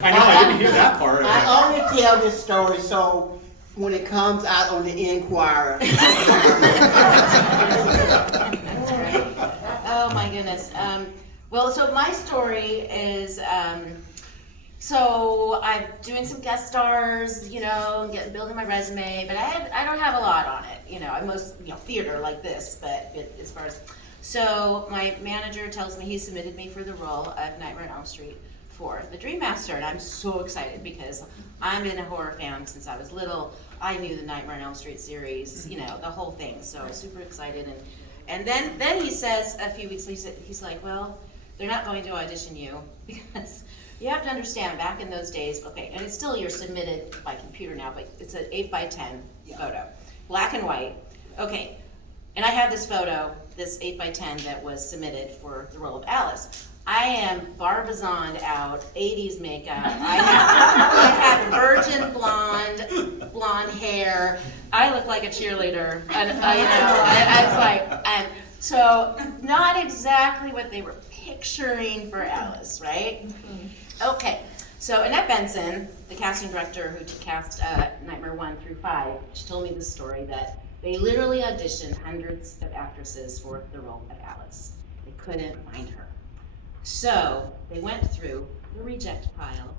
I know, I didn't hear that part. I only tell this story so when it comes out on the Inquirer. Oh my goodness. Well, so my story is, so I'm doing some guest stars, building my resume, but I don't have a lot on it. I'm most, theater like this, but as far as, so my manager tells me he submitted me for the role of Nightmare on Elm Street for the Dream Master, and I'm so excited because I've been a horror fan since I was little. I knew the Nightmare on Elm Street series, the whole thing, so super excited. And then he says a few weeks later, he's like, well, they're not going to audition you because you have to understand, back in those days, okay, and it's still, you're submitted by computer now, but it's an 8x10 photo, black and white. Okay, and I have this photo, this 8x10 that was submitted for the role of Alice. I am barbizoned out, 80s makeup. I have virgin blonde hair. I look like a cheerleader, and so not exactly what they were picturing for Alice, right? Okay, so Annette Benson, the casting director who cast Nightmare 1 through 5, she told me this story that they literally auditioned hundreds of actresses for the role of Alice. They couldn't find her. So they went through the reject pile.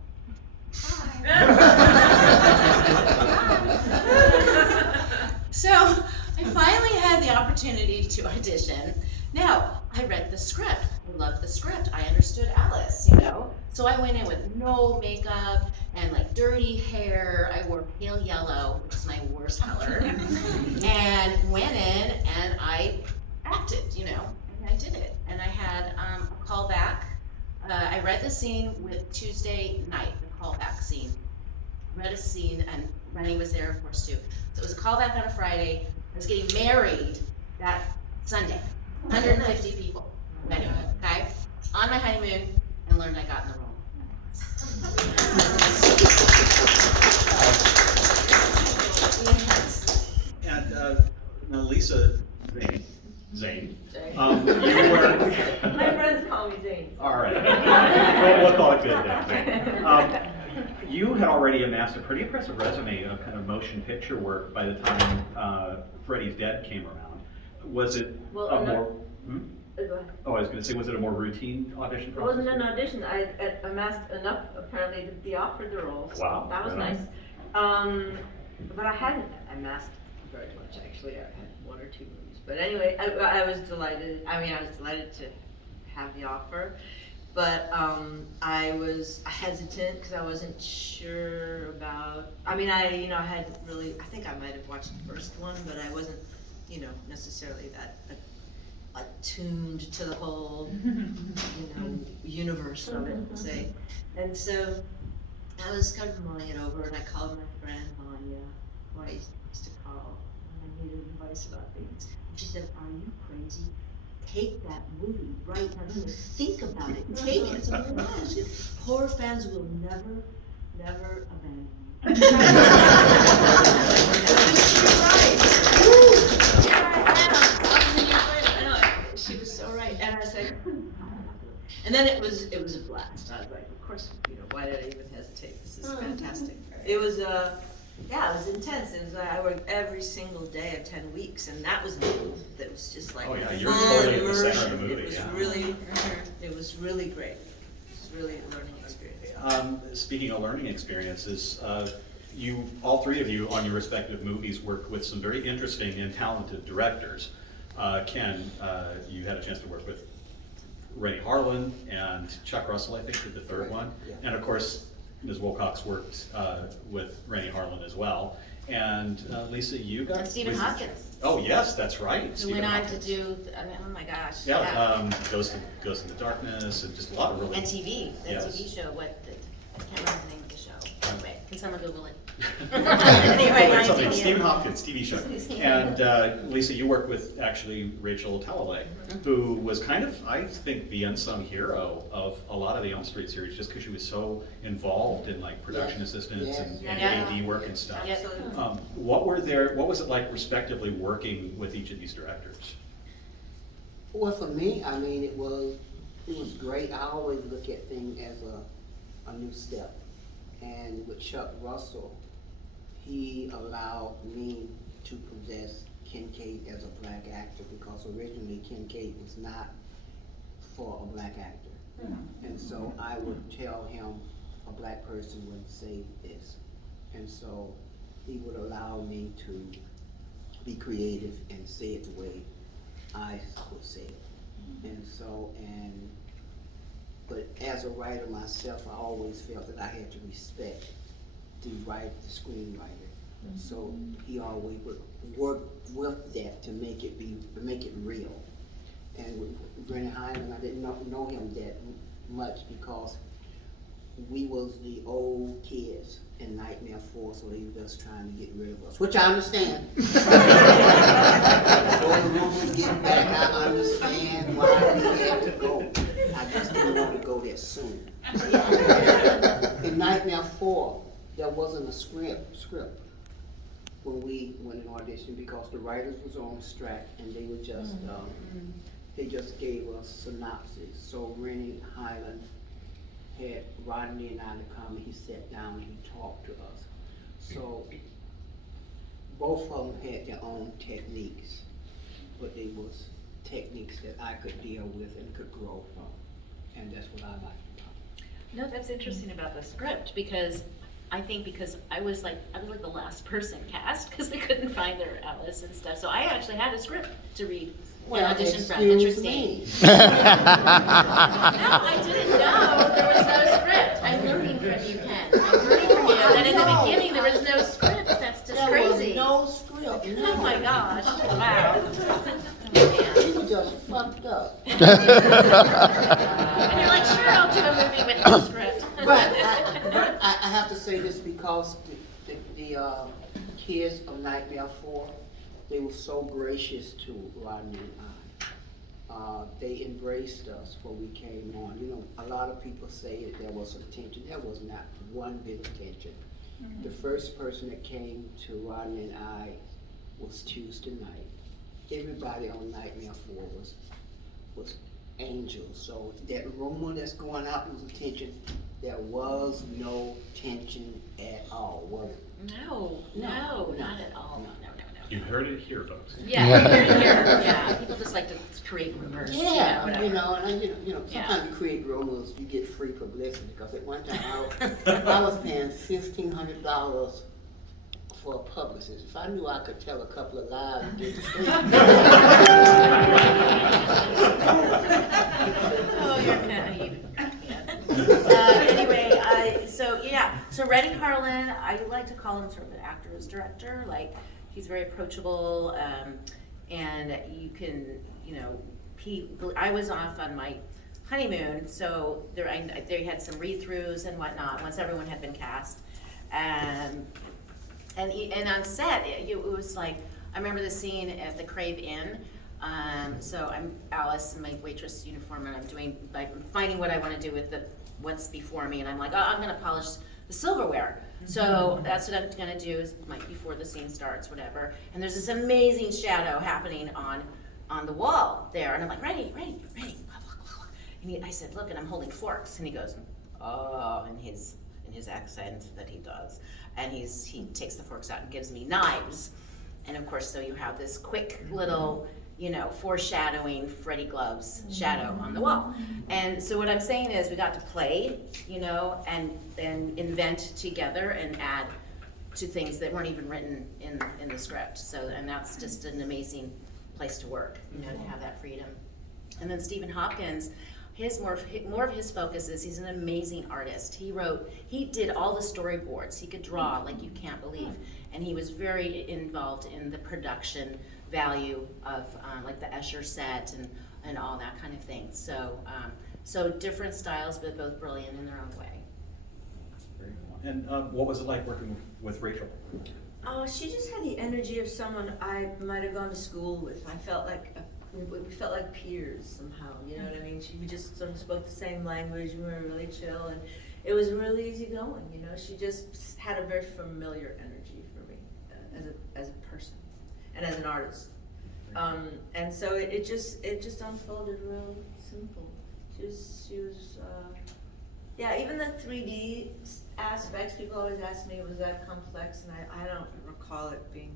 So I finally had the opportunity to audition. Now, I read the script. I loved the script. I understood Alice, So I went in with no makeup and like dirty hair. I wore pale yellow, which is my worst color, and went in and I acted, and I did it. And I had a callback. I read the scene with Tuesday night, the callback scene. Read a scene, and Rennie was there, of course, too. So it was a callback on a Friday. I was getting married that Sunday. 150 people. Wedding, okay? On my honeymoon, and learned I got in the role. And now Lisa, Zane. You were. My friends call me Zane. All right. We'll call it good then. You had already amassed a pretty impressive resume of kind of motion picture work by the time Freddy's Dead came around. Was it Go a ahead. more? Oh, I was going to say, was it a more routine audition It process? wasn't an audition. I amassed enough apparently to be offered the role. So Wow. that was Right nice. But I hadn't amassed very much actually. I had 1 or 2 movies. But anyway, I was delighted. I was delighted to have the offer. But I was hesitant because I wasn't sure about. I hadn't really. I think I might have watched the first one, but I wasn't, necessarily that attuned to the whole, universe of it, say. And so I was kind of mulling it over, and I called my friend Vanya, who I used to call when I needed advice about things. And she said, "Are you crazy? Take that movie right now. Don't even think about it. Take it." So she said, "Horror fans will never abandon you." She was so right. And I said, and then it was a blast. I was like, of course, why did I even hesitate? This is fantastic. It was it was intense. It was I worked every single day of 10 weeks, and that was that was just like Oh yeah, you're totally at the center of the movie. It was really, it was really great. It was really a learning experience. Speaking of learning experiences, all three of you on your respective movies worked with some very interesting and talented directors. Ken, you had a chance to work with Rennie Harlan and Chuck Russell, I think, did the third one. Yeah. And of course, Ms. Wilcox worked with Rennie Harlan as well. And Lisa, you got... And Stephen Hopkins. Oh yes, that's right. Who went on to do, oh my gosh. Yeah, Ghost in the Darkness, and just a lot of really... And TV, the Yes. TV show, I can't remember the name of the show. Anyway, can someone Google it? Anyway, Something, yeah. Stephen Hopkins, TV show. And Lisa, you worked with actually Rachel Talalay, who was kind of, I think, the unsung hero of a lot of the Elm Street series, just because she was so involved in like production assistants and AD work and stuff. Yeah. What was it like respectively working with each of these directors? Well, for me, it was great. I always look at things as a new step. And with Chuck Russell, he allowed me to possess Kincaid as a black actor because originally Kincaid was not for a black actor. And so I would tell him a black person would say this. And so he would allow me to be creative and say it the way I would say it. And so, but as a writer myself, I always felt that I had to respect the screenwriter. So he always would work with that to make it real. And with Brennan Hyman, I didn't know him that much because we was the old kids in Nightmare 4, so they were just trying to get rid of us, which I understand. Before the rumors get back, I understand why we had to go. I just didn't want to go there soon. In Nightmare 4, there wasn't a script when we went in audition because the writers was on strike and they were just they just gave us synopsis. So Rennie Highland had Rodney and I to come and he sat down and he talked to us. So both of them had their own techniques, but they was techniques that I could deal with and could grow from. And that's what I like about it. No, that's interesting about the script because I think because I was like the last person cast because they couldn't find their Alice and stuff. So I actually had a script to read and audition from. Interesting. No, I didn't know there was no script. I'm learning from you, Ken. I'm learning from you that in the beginning there was no script. That's just crazy. There was no script. Oh my gosh! Wow. You just fucked up. And you're like, sure, I'll do a movie with no script. But I have to say this because the kids of Nightmare 4, they were so gracious to Rodney and I. They embraced us when we came on. You know, a lot of people say that there was some tension. There was not one bit of tension. The first person that came to Rodney and I was Tuesday night. Everybody on Nightmare 4 was angels. So that rumor that's going out, there was a tension. There was no tension at all, was it? No, not at all. No. You heard it here, folks. Yeah. People just like to create rumors. Yeah, whatever. you know, and sometimes you create rumors, you get free publicity, because at one time I was paying $1,500 for a publicist. If I knew I could tell a couple of lies and get free. Oh, you're naive. Anyway, so Reddy Carlin, I like to call him sort of an actor's director. Like, he's very approachable, and you can, I was off on my honeymoon, so they had some read-throughs and whatnot once everyone had been cast, and on set it was like, I remember the scene at the Crave Inn. So I'm Alice in my waitress uniform, and I'm finding what I want to do with what's before me, and I'm like, oh, I'm going to polish the silverware. So that's what I'm going to do is before the scene starts, whatever. And there's this amazing shadow happening on the wall there, and I'm like, ready. And I said, look, and I'm holding forks, and he goes, oh, in his accent that he does, and he takes the forks out and gives me knives, and of course, so you have this quick little, foreshadowing Freddy Glove's shadow on the wall. And so what I'm saying is we got to play, and then invent together and add to things that weren't even written in the script. So, and that's just an amazing place to work, to have that freedom. And then Stephen Hopkins, more of his focus is he's an amazing artist. He did all the storyboards. He could draw like you can't believe. And he was very involved in the production value of like the Escher set and all that kind of thing. So different styles, but both brilliant in their own way. Very cool. And what was it like working with Rachel? Oh, she just had the energy of someone I might have gone to school with. I felt like we felt like peers somehow. You know what I mean? We just sort of spoke the same language. We were really chill, and it was really easy going. She just had a very familiar energy for me as a person and as an artist. And so it just unfolded real simple. She was yeah, even the 3D aspects, people always ask me, was that complex? And I don't recall it being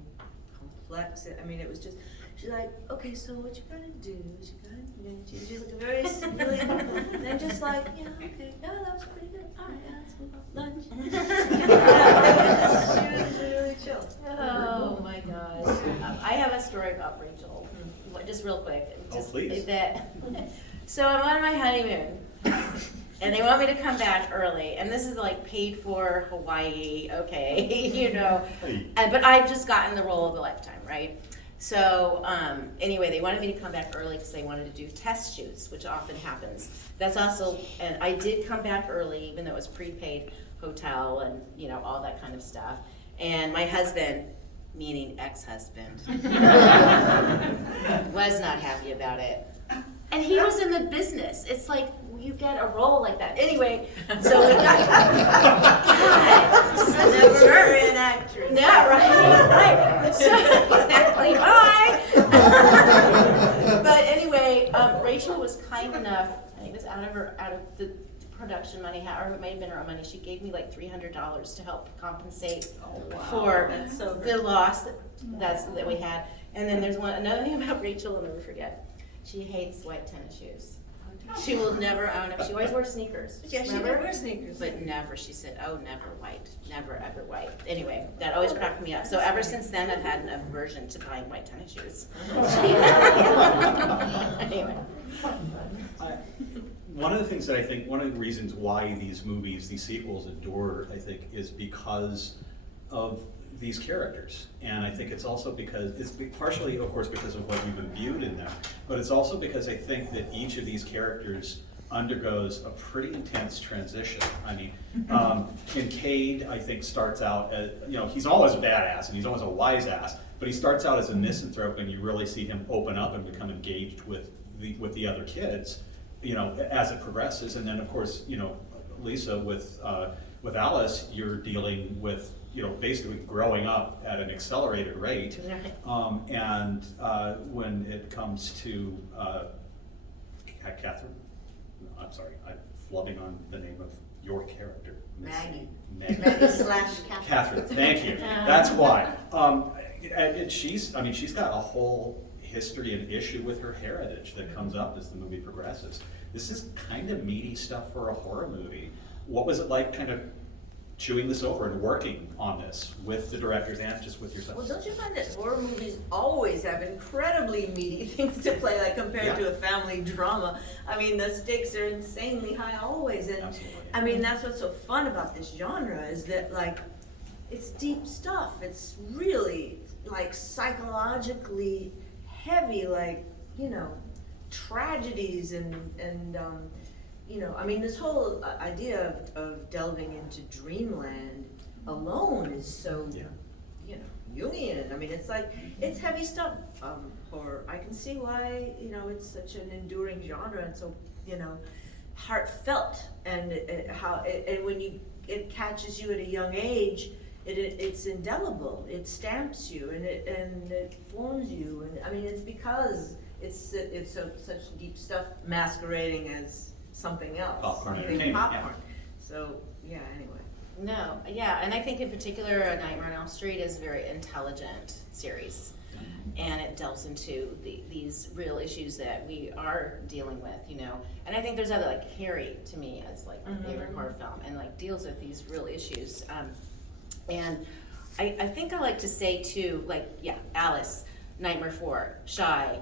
complex. I mean, it was just, she's like, okay, so what you gotta do is you gotta, she's like very, really, and then just like, yeah, okay, no, that was pretty good. All right, yeah, let's move on. Lunch. She was really chill. Oh my gosh. I have a story about Rachel, just real quick. Just please. So I'm on my honeymoon, and they want me to come back early, and this is like paid for Hawaii, okay, you know. But I've just gotten the role of a lifetime, right? So anyway, they wanted me to come back early because they wanted to do test shoots, which often happens. That's also, and I did come back early, even though it was prepaid hotel and, you know, all that kind of stuff. And my husband, meaning ex-husband, was not happy about it. And he was in the business. It's like, you get a role like that. Anyway, so we got, God, Never an actress. yeah, right. So, exactly, bye. But anyway, Rachel was kind enough, I think it was out of the production money, or it may have been her own money, she gave me like $300 to help compensate for That's so the loss that we had. And then there's another thing about Rachel I'll never forget. She hates white tennis shoes. She will never own them. She always wears sneakers. Yeah, she Remember? never wears sneakers. But never, she said, oh, never white. Never, ever white. Anyway, that always cracked me up. So ever since then, I've had an aversion to buying white tennis shoes. Anyway. One of the things that I think, one of the reasons why these movies, these sequels endure, I think, is because of these characters. And I think it's also because, it's partially, of course, because of what you've imbued in them, but it's also because I think that each of these characters undergoes a pretty intense transition. I mean, Kincaid, I think, starts out as, you know, he's always a badass and he's always a wise ass, but he starts out as a misanthrope, and you really see him open up and become engaged with the other kids, you know, as it progresses. And then, of course, you know, Lisa, with Alice, you're dealing with, you know, basically growing up at an accelerated rate. And when it comes to Catherine, no, I'm sorry, I'm flubbing on the name of your character. Maggie. Maggie. /Catherine. Catherine, thank you. That's why. And she's got a whole history and issue with her heritage that comes up as the movie progresses. This is kind of meaty stuff for a horror movie. What was it like kind of chewing this over and working on this with the directors and just with yourself? Well, don't you find that horror movies always have incredibly meaty things to play, like compared to a family drama? I mean, the stakes are insanely high always, and Absolutely. I mean, that's what's so fun about this genre, is that, like, it's deep stuff. It's really, like, psychologically heavy, like, you know, tragedies and you know, I mean, this whole idea of delving into dreamland alone is so, you know, Jungian. I mean, it's like, it's heavy stuff, horror. I can see why, you know, it's such an enduring genre and so, you know, heartfelt, and and when it catches you at a young age, it's indelible. It stamps you, and it forms you. And I mean, it's because it's such deep stuff masquerading as something else. Popcorn something entertainment, popcorn. So yeah. Anyway. No, yeah, and I think in particular, A Nightmare on Elm Street is a very intelligent series, and it delves into these real issues that we are dealing with, you know. And I think there's other, like Carrie, to me, is like my favorite horror film, and like deals with these real issues. And I think I like to say too, like, yeah, Alice, Nightmare 4, shy,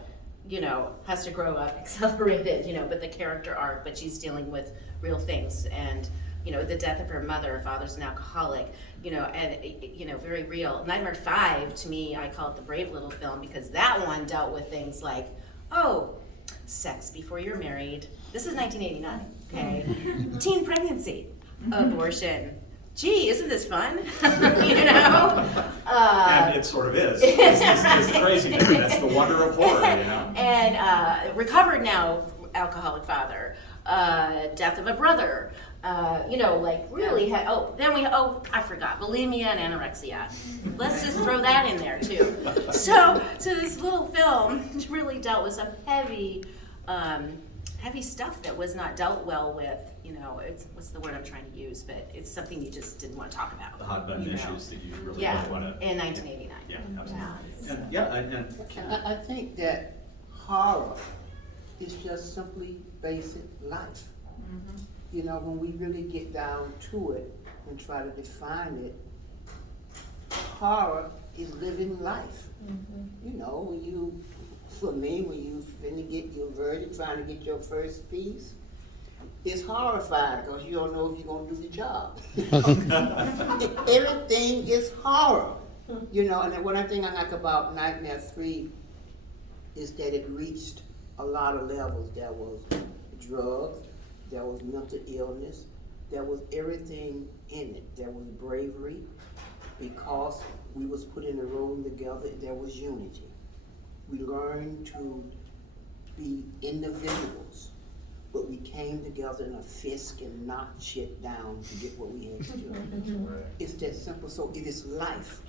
you know, has to grow up, accelerated, you know, but the character arc, but she's dealing with real things, and, you know, the death of her mother, her father's an alcoholic, you know, and, you know, very real. Nightmare 5, to me, I call it the brave little film, because that one dealt with things like, oh, sex before you're married. This is 1989, okay? Teen pregnancy, abortion. Gee, isn't this fun? You know? And it sort of is. It's crazy. That's the wonder of horror, you know? And recovered now alcoholic father, death of a brother, you know, like really, I forgot, bulimia and anorexia. Let's just throw that in there too. So this little film really dealt with some heavy stuff that was not dealt well with you know, it's, what's the word I'm trying to use, but it's something you just didn't want to talk about. The hot button you know. issues that you really Yeah, don't want to. in 1989. Yeah, absolutely. Yeah. And, yeah, and I think that horror is just simply basic life. You know, when we really get down to it and try to define it, horror is living life. You know, when you, for me, when you finna get your verdict, trying to get your first piece, it's horrifying because you don't know if you're gonna do the job. Everything is horror. You know, and one thing I like about Nightmare 3 is that it reached a lot of levels. There was drugs, there was mental illness, there was everything in it. There was bravery, because we was put in a room together, there was unity. We learned to be individuals, but we came together in a fist and knocked shit down to get what we had to do. It's that simple. So it is life.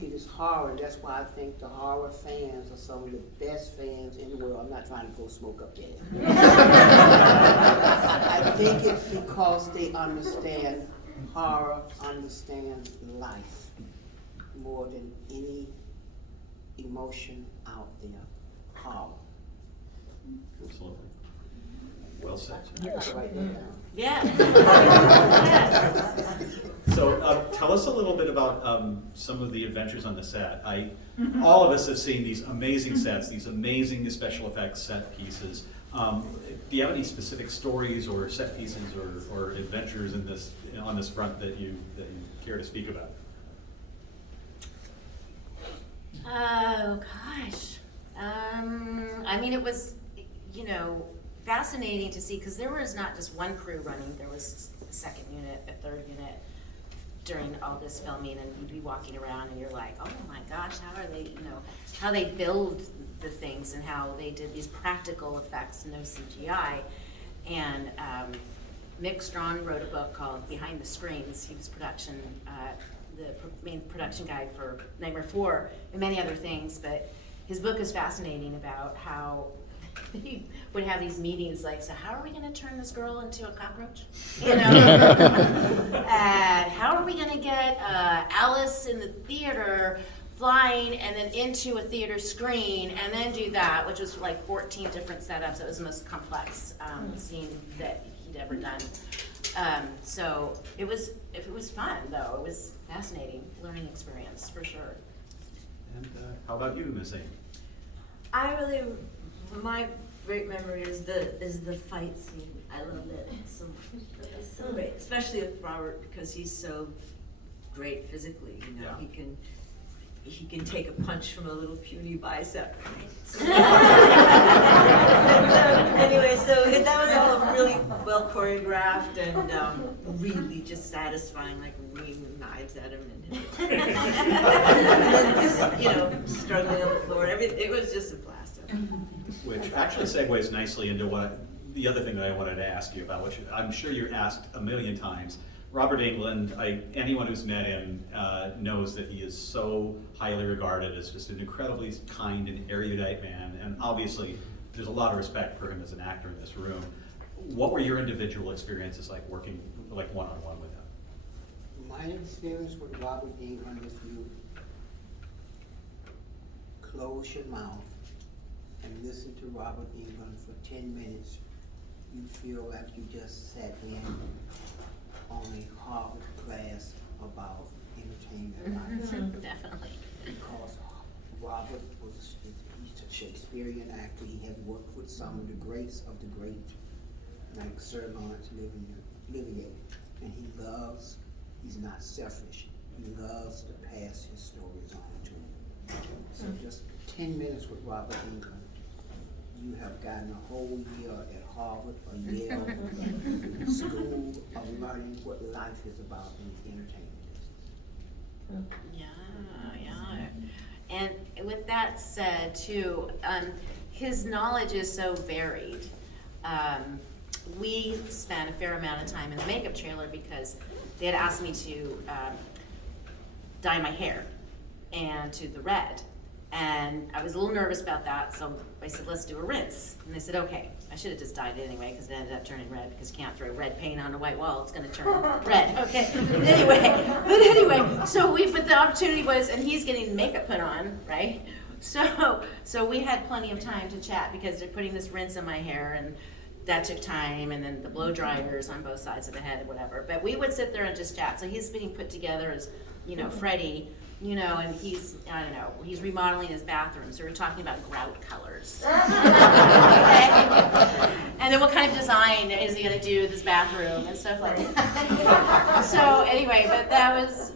It is horror. That's why I think the horror fans are some of the best fans in the world. I'm not trying to go smoke up there. I think it's because they understand horror, understand life more than any emotion out there. Horror. absolutely. Well said. Write that down. Yeah. So tell us a little bit about some of the adventures on the set. All of us have seen these amazing sets, these amazing special effects set pieces. Do you have any specific stories or set pieces or adventures in this on this front that you care to speak about? Oh gosh. I mean, it was, you know, fascinating to see, because there was not just one crew running. There was a second unit, a third unit during all this filming, and you'd be walking around and you're like, oh my gosh, how are they, you know, how they build the things and how they did these practical effects, no CGI. And Mick Strawn wrote a book called Behind the Screens. He was main production guy for Nightmare 4 and many other things, but his book is fascinating about how he would have these meetings like, so how are we gonna turn this girl into a cockroach? You know? And how are we gonna get Alice in the theater flying and then into a theater screen and then do that, which was like 14 different setups. It was the most complex scene that he'd ever done. So it was fun though. It was fascinating learning experience for sure. And how about you, Ms. Zane? My great memory is the fight scene. I love it so much. It's so great, especially with Robert, because he's so great physically. You know, Yeah. he can take a punch from a little puny bicep. Right? Anyway, so that was all really well choreographed and really just satisfying, like winging knives at him and then, you know, struggling on the floor. It was just a blast. Which actually segues nicely into the other thing that I wanted to ask you about, which I'm sure you're asked a million times. Robert Englund, anyone who's met him knows that he is so highly regarded as just an incredibly kind and erudite man, and obviously there's a lot of respect for him as an actor in this room. What were your individual experiences like working like one-on-one with him? My experience with Robert Englund is you close your mouth and listen to Robert Englund for 10 minutes. You feel like you just sat in on a Harvard class about entertainment. Definitely. Because Robert he's a Shakespearean actor. He has worked with some of the greats of the great, like Sir Lawrence Olivier. And he's not selfish. He loves to pass his stories on to him. So just 10 minutes with Robert Englund, you have gotten a whole year at Harvard or Yale school of learning what life is about in the entertainment business. Yeah. And with that said, too, his knowledge is so varied. We spent a fair amount of time in the makeup trailer because they had asked me to dye my hair and to the red. And I was a little nervous about that, so I said, let's do a rinse. And they said, okay. I should have just dyed it anyway, because it ended up turning red, because you can't throw red paint on a white wall, it's gonna turn red, okay? But anyway, but the opportunity was, and he's getting makeup put on, right? So we had plenty of time to chat, because they're putting this rinse in my hair, and that took time, and then the blow dryers on both sides of the head, whatever. But we would sit there and just chat. So he's being put together as, Freddie, and he's, I don't know, he's remodeling his bathroom, so we're talking about grout colors. Okay? And then what kind of design is he gonna do with his bathroom and stuff like that. So anyway, but that's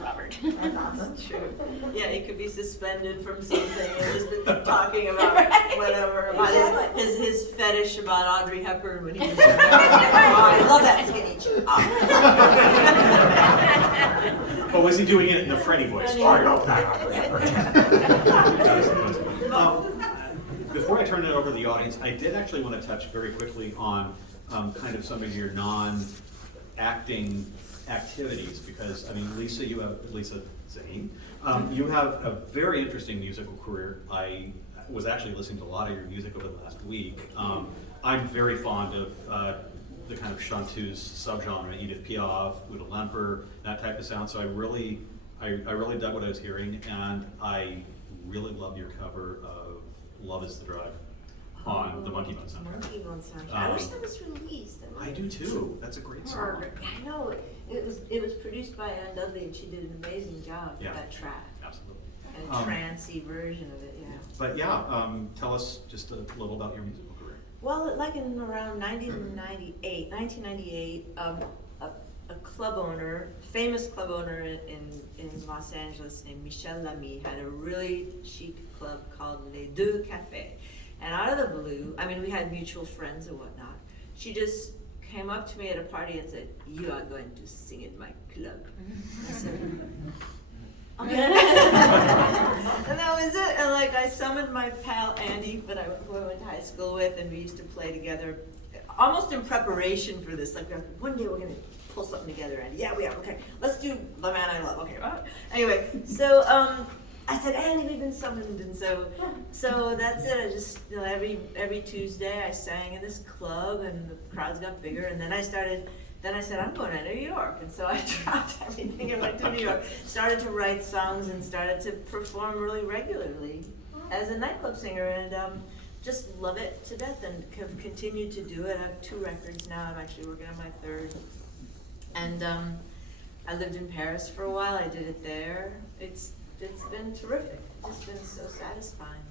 Robert. That's true. Yeah, he could be suspended from something and just been talking about whatever, about his fetish about Audrey Hepburn when he was young. Oh, I love that skinny chick. But was he doing it in the Freddie voice? I love that. Before I turn it over to the audience, I did actually want to touch very quickly on kind of some of your non-acting activities, because, I mean, Lisa Zane, you have a very interesting musical career. I was actually listening to a lot of your music over the last week. I'm very fond of the kind of chanteuse subgenre, Edith Piaf, Uta Lemper, that type of sound. So I really dug what I was hearing, and I really love your cover of "Love Is the Drug" on the Monkey Bone soundtrack. Monkey Bone soundtrack. I wish that was released. I do too. That's a great song. I know. It was produced by Ann Dudley, and she did an amazing job with that track. Absolutely. And a trancey version of it, yeah. But yeah, tell us just a little about your musical career. Well, like in around 1998, a club owner, famous club owner in Los Angeles named Michel Lamy had a really chic club called Les Deux Cafés. And out of the blue, I mean, we had mutual friends and whatnot, she just came up to me at a party and said, "You are going to sing in my club." I said, okay. And that was it. And like I summoned my pal Andy, who I went to high school with, and we used to play together, almost in preparation for this. Like one day we're gonna pull something together, Andy. Yeah, we are. Okay, let's do "The Man I Love." Okay. Anyway, so I said, Andy, we've been summoned, and so that's it. I just every Tuesday I sang in this club, and the crowds got bigger, and then I said, I'm going to New York. And so I dropped everything and went to New York, started to write songs, and started to perform really regularly as a nightclub singer, and just love it to death, and have continued to do it. I have 2 records now. I'm actually working on my 3rd. And I lived in Paris for a while. I did it there. It's been terrific. It's just been so satisfying.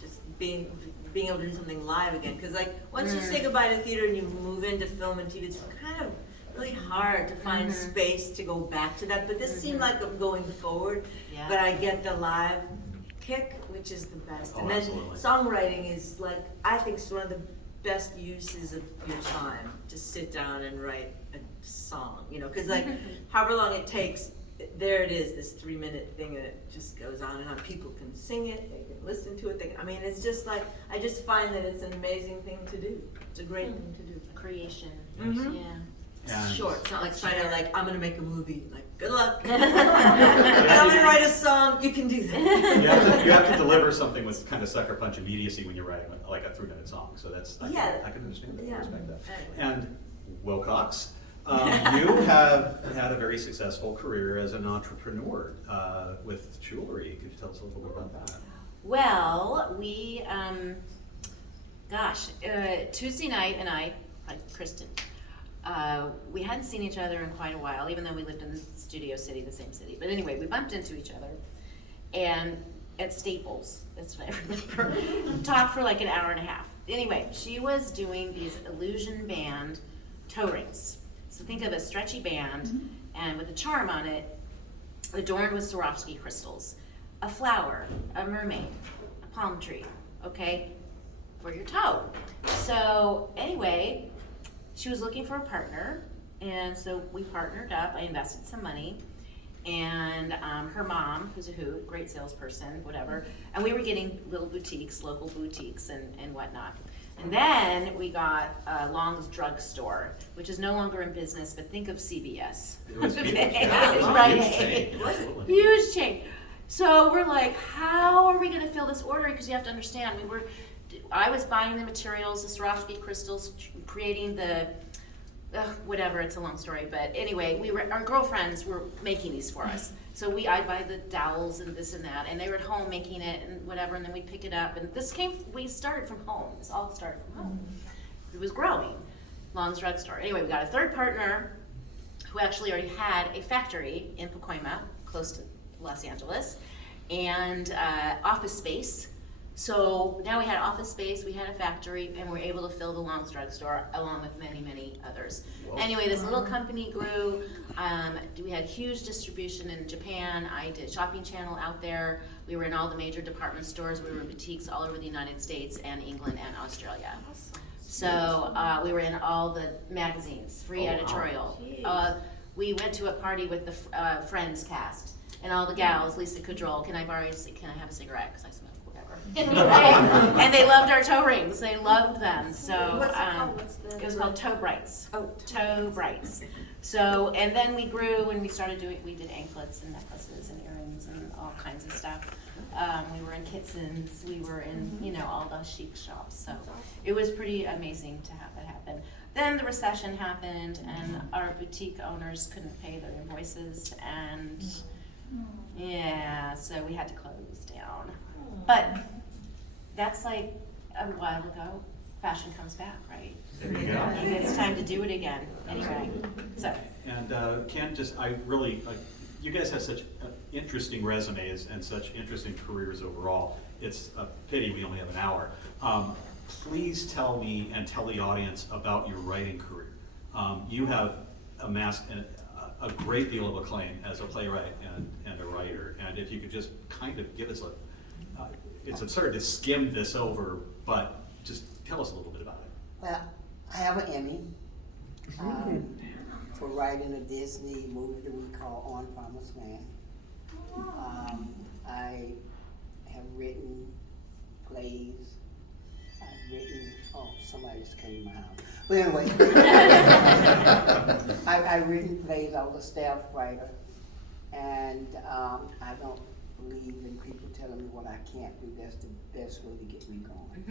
Just being able to do something live again. Because like once you say goodbye to theater and you move into film and TV, it's kind of really hard to find space to go back to that. But this seemed like I'm going forward. Yeah. But I get the live kick, which is the best. And then songwriting is like, I think it's one of the best uses of your time to sit down and write a song. Because like however long it takes, there it is, this 3-minute thing, and it just goes on and on. People can sing it, they can listen to it. It's just like, I just find that it's an amazing thing to do. It's a great thing to do. Creation. Mm-hmm. Yeah. It's short. It's not like trying to I'm going to make a movie. Like, good luck. I'm going to write a song. You can do that. You have to deliver something with kind of sucker punch immediacy when you're writing like a 3-minute song. So that's I can understand that. I respect that. And Wilcox. You have had a very successful career as an entrepreneur with jewelry. Could you tell us a little bit about that? Well, we, Tuesday night and Kristen, we hadn't seen each other in quite a while, even though we lived in Studio City, the same city. But anyway, we bumped into each other, and at Staples, that's what I remember, talked for like an hour and a half. Anyway, she was doing these illusion band toe rings. So think of a stretchy band, and with a charm on it, adorned with Swarovski crystals, a flower, a mermaid, a palm tree, okay, for your toe. So anyway, she was looking for a partner, and so we partnered up. I invested some money, and her mom, who's a hoot, great salesperson, whatever, and we were getting little boutiques, local boutiques and whatnot. And then we got Long's Drugstore, which is no longer in business, but think of CVS. It was huge. Okay. Yeah, it was Right. a huge chain. Huge chain. So we're like, how are we gonna fill this order? Because you have to understand, I was buying the materials, the Swarovski crystals, creating the, whatever, it's a long story, but anyway, our girlfriends were making these for us. So I'd buy the dowels and this and that, and they were at home making it and whatever, and then we'd pick it up, and we started from home. This all started from home. It was growing. Long's Drugstore. Anyway, we got a third partner who actually already had a factory in Pacoima, close to Los Angeles, and office space. So now we had office space, we had a factory, and we were able to fill the Long's Drugstore along with many, many others. Whoa. Anyway, this little company grew. We had huge distribution in Japan. I did Shopping Channel out there. We were in all the major department stores. We were in boutiques all over the United States and England and Australia. So we were in all the magazines, free editorial. We went to a party with the Friends cast and all the gals. Lisa Kudrow, can I have a cigarette? Because I smoke, whatever. Anyway, and they loved our toe rings. They loved them. So it was called Toe Brights. Oh, Toe Brights. So, and then we grew and we did anklets and necklaces and earrings and all kinds of stuff. We were in Kitson's, we were in, all the chic shops. So it was pretty amazing to have that happen. Then the recession happened and our boutique owners couldn't pay their invoices and so we had to close down. But that's like a while ago. Fashion comes back, right? There you go. And it's time to do it again. Anyway, so. And Ken, you guys have such interesting resumes and such interesting careers overall. It's a pity we only have an hour. Please tell me and tell the audience about your writing career. You have amassed a great deal of acclaim as a playwright and a writer. And if you could just kind of give us it's absurd to skim this over, but just tell us a little bit about it. Well, I have an Emmy for writing a Disney movie that we call On Promised Land. I have written plays. Somebody just came in my house. But anyway, I've written plays. I was a staff writer, and I don't believe in people telling me what I can't do. That's the best way to get me going.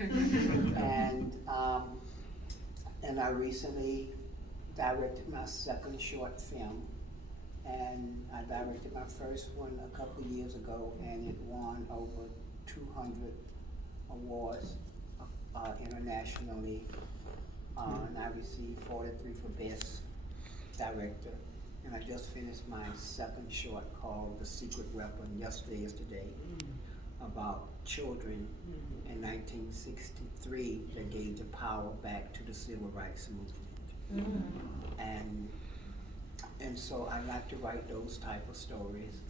And I recently directed my second short film, and I directed my first one a couple of years ago, and it won over 200 awards internationally, and I received 43 for Best Director. And I just finished my second short called The Secret Weapon, yesterday, about children in 1963 that gave the power back to the civil rights movement. And so I like to write those type of stories,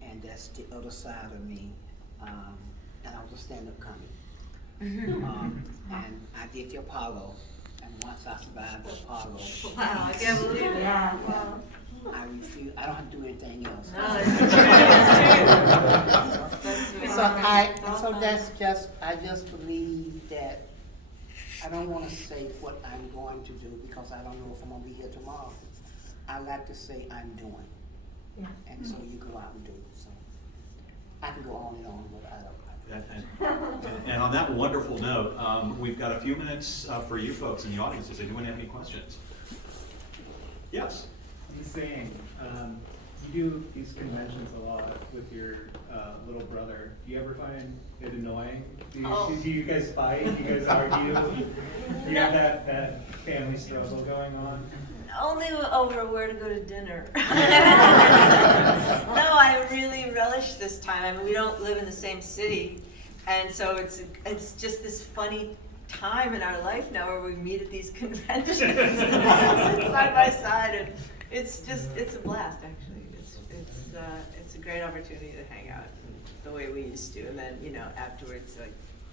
and that's the other side of me. And I was a stand-up comic. And I did the Apollo, and once I survived the Apollo, wow, I can't believe it. I refuse. I don't have to do anything else. No, it's true. So that's just. I just believe that I don't want to say what I'm going to do because I don't know if I'm going to be here tomorrow. I like to say I'm doing, and so you go out and do it. So I can go on and on, but I don't. And on that wonderful note, we've got a few minutes for you folks in the audience. Does anyone have any questions? Yes. Zane, you do these conventions a lot with your little brother. Do you ever find it annoying? Do you guys fight? Do you guys argue? Do you have that family struggle going on? Only over where to go to dinner. No, I really relish this time. I mean, we don't live in the same city, and so it's just this funny time in our life now where we meet at these conventions, sit side by side, and it's a blast actually. It's a great opportunity to hang out the way we used to, and then afterwards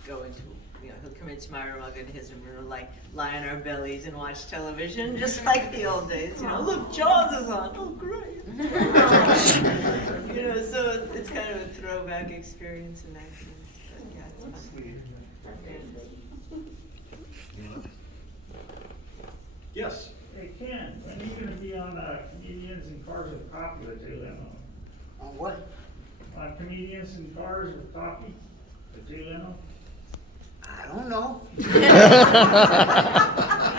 go into. He'll come into my room, I'll go into his room, and we'll lie on our bellies and watch television, just like the old days. Look, Jaws is on. Oh, great. So it's kind of a throwback experience in that sense. But yeah, it's fun. Yes. Hey Ken, when are you going to be on Comedians and Cars with Coffee with Jay Leno? On what? Comedians in cars with coffee at Jay Leno. I don't know.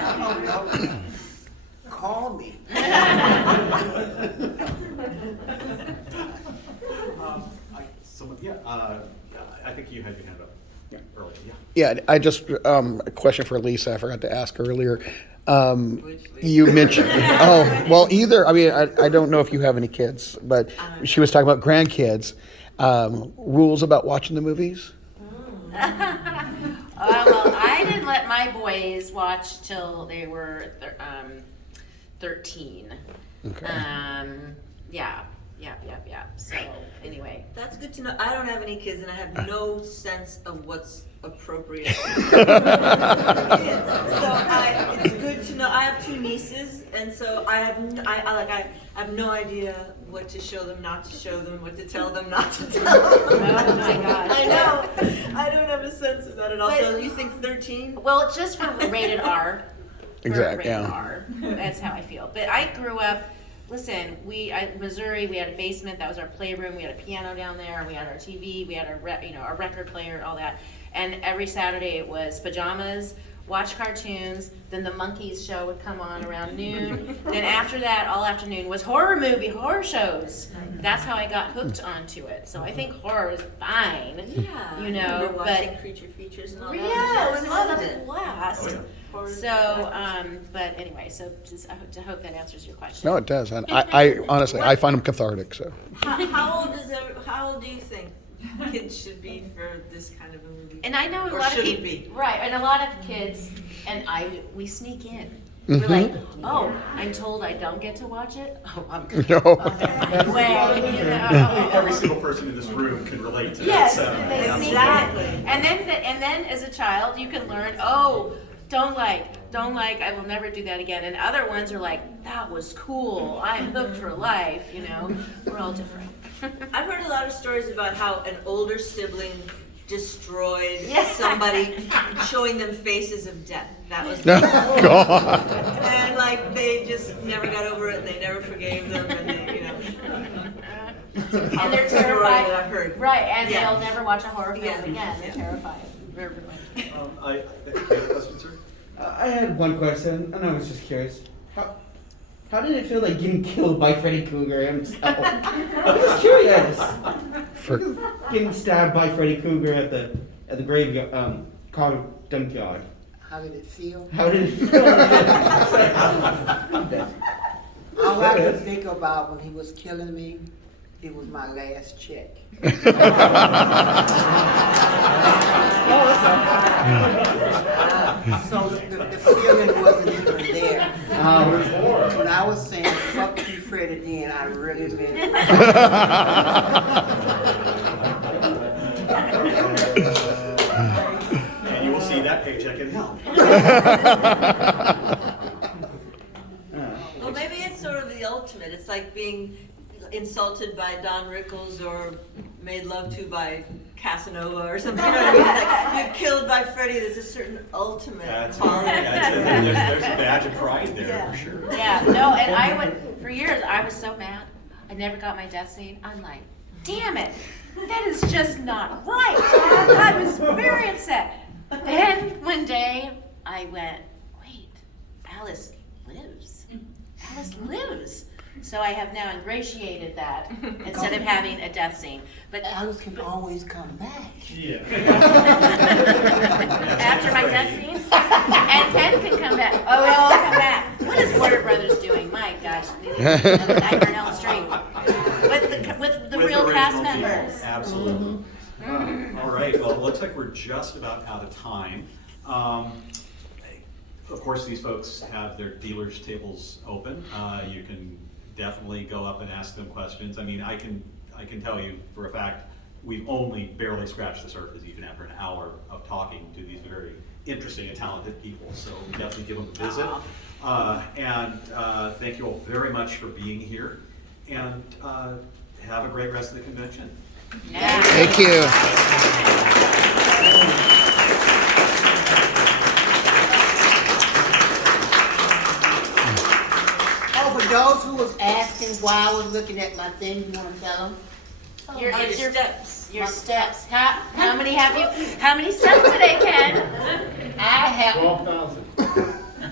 I don't know. Call me. I think you had your hand up earlier, yeah. Yeah, I just, a question for Lisa, I forgot to ask earlier. Which You mentioned, oh, well, either, I mean, I don't know if you have any kids, but she was talking about grandkids. Rules about watching the movies? Well, I didn't let my boys watch till they were 13. Okay. Yeah. So anyway, That's good to know. I don't have any kids and I have no sense of what's appropriate for kids. So it's good to know. I have 2 nieces and so I have no idea what to show them, not to show them, what to tell them, not to tell them. Oh my gosh. I know. I don't have a sense of that at all. So But- you think 13? well, it's just for rated R. For Exact, rated yeah. R. That's how I feel. But I grew up. Listen, Missouri, we had a basement, that was our playroom, we had a piano down there, we had our TV, we had our record player, all that. And every Saturday it was pajamas, watch cartoons, then the Monkees show would come on around noon. Then after that, all afternoon was horror shows. That's how I got hooked onto it. So I think horror is fine. Yeah. You know, I remember watching but creature features and all that. yeah, I it loved was a it. blast. Oh, yeah. So, but anyway, so just, I hope that answers your question. No, it does. And I honestly, I find them cathartic, so. How old do you think kids should be for this kind of a movie? And I know a Or lot of shouldn't people, be. right? And a lot of kids, and we sneak in. We're like, oh, I'm told I don't get to watch it. Oh, I'm gonna No. find way, you know. Every single person in this room can relate to Yes, that. they So, sneak Exactly. in. And then as a child, you can learn, oh, don't like, I will never do that again. And other ones are like, that was cool, I'm hooked for life, you know. We're all different. I've heard a lot of stories about how an older sibling destroyed Yeah. somebody, showing them faces of death. That was God. and like they just never got over it. They never forgave them, and they, you know. And they're Story terrified. that I've heard. Right, and Yeah. they'll never watch a horror film Yeah. again. They're Yeah. terrified. Everyone. I think you have a question, sir? I had one question, and I was just curious. How did it feel like getting killed by Freddy Krueger himself? I'm just curious. For, Getting stabbed by Freddy Krueger at the graveyard, car junkyard. How did it feel? How did it feel? All I could think about when he was killing me, it was my last check. So the feeling wasn't even there. When I was saying, fuck you, Fred, again, I really meant it. And you will see that paycheck in hell. Well, maybe it's sort of the ultimate. It's like being insulted by Don Rickles or made love to by Casanova or something. You know what I mean? Like you're killed by Freddy. There's a certain ultimate quality. There's a badge of pride there, Yeah. for sure. Yeah, no, and I would, for years, I was so mad. I never got my death scene. I'm like, damn it, that is just not right. I was very upset. Then one day, I went, wait, Alice lives. Alice lives. So I have now ingratiated that instead of having a death scene. But Alice can always come back. Yeah. after my death scene, and Ken can come back. Oh, we all come back. What is Warner Brothers doing? My gosh, Nightmare on Elm Street with the real cast original people. members. Absolutely. All right, well, it looks like we're just about out of time. Of course, these folks have their dealers' tables open. You can definitely go up and ask them questions. I mean, I can tell you for a fact, we've only barely scratched the surface even after an hour of talking to these very interesting and talented people. So definitely give them a visit. Thank you all very much for being here. And have a great rest of the convention. Yeah. thank you. Oh, for those who was asking why I was looking at my thing, you wanna tell them? Your, Oh, it's your your steps. Your steps. How many have you? How many steps today, Ken? I have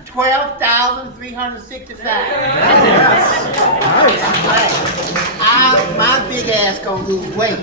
12,365. My big ass gonna lose weight.